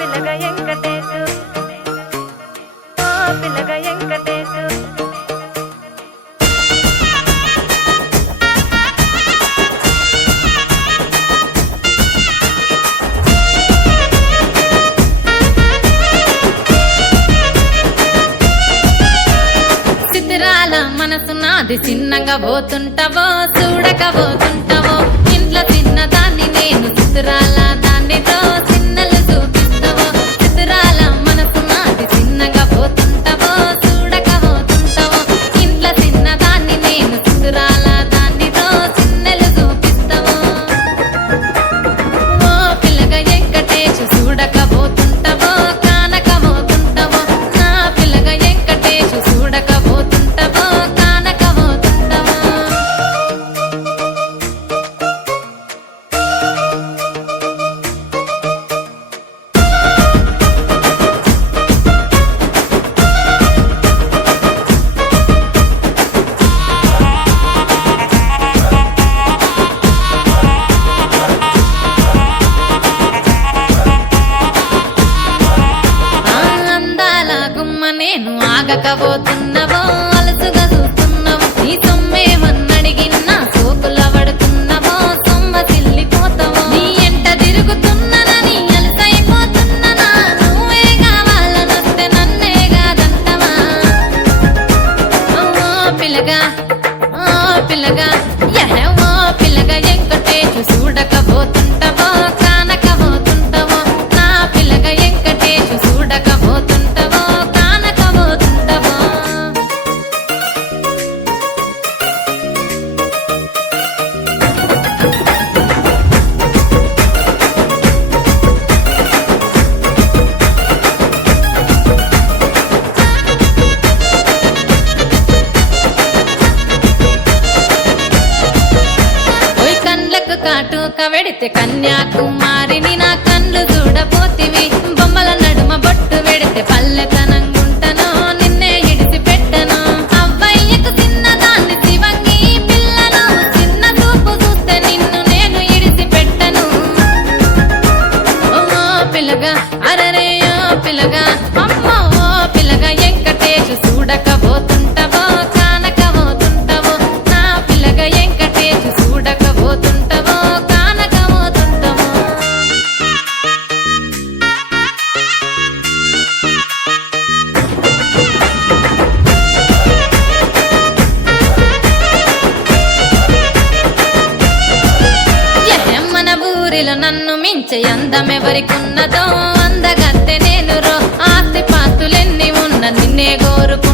పిల్లగా వెంకటేశు ఓ పిల్లగా వెంకటేశు చిత్రాల మనసు నాది చిన్నగా పోతుంటావో చూడకపోతుంటావో ఇంట్లో చిన్నదాన్ని నేను చిత్రాల దానితో చిన్నలు చూపిస్తావో చిత్రాల మనసు నాది చిన్నగా పోతుంటావో చూడకపోతుంటావో ఇంట్లో చిన్నదాన్ని నేను చిత్రాల దానితో చిన్నలు చూపిస్తావో ఓ పిల్లగా వెంకటేశు చూడకపోతుంటావో కానకపోతుంటావో నా పిల్లగా వెంకటేశు చూడకపోతుంటావో కానకపోతుంటావో అందాల గుమ్మ నేను ఆగకపోతున్నావో అలసుగా చూస్తున్నావు నీ సొమ్మేమన్నడిగిన్నా సోకుల పడుతున్నావో సొమ్మ సిల్లిపోతావో నీ ఎంట తిరుగుతున్నానని అలసైపోతున్నానా నువ్వే కావాలనొస్తే నన్నే కాదంటవా ఓ పిల్లగా ఓ పిల్లగా ఓ పిల్లగా వెంకటేశు చూడకపోతుంటావో కానకపోతుంటావో నా పిల్లగా వెంకటేశు చూడకపోతుంటావో కానకపోతుంటావో ఓయ్ కండ్లకు కాటుక వెడితే కన్యాకుమారిని నా కళ్ళు చూడపోతివి బొమ్మల నడుమ బొట్టు వెడితే పల్లెతనంగుంటను నిన్నే ఇడిసి పెట్టను అవ్వయ్యకు చిన్నదాన్ని శివంగి పిల్లను చిన్న చూపు చూస్తే నిన్ను నేను ఇడిసి పెట్టను ఓ పిల్లగా అరరే ఓ పిల్లగా అమ్మో ఓ పిల్లగా వెంకటేశు చూడకపోతుంటావో కానకపోతుంటావో నా పిల్లగా వెంకటేశు చూడకపోతుంటావో కానకపోతుంటావో మన ఊరిలో నన్ను మించే అందమెవరికున్నదో అందగత్తె నేను రో ఆస్తి పాస్తులెన్ని ఉన్న నిన్నే కోరుకు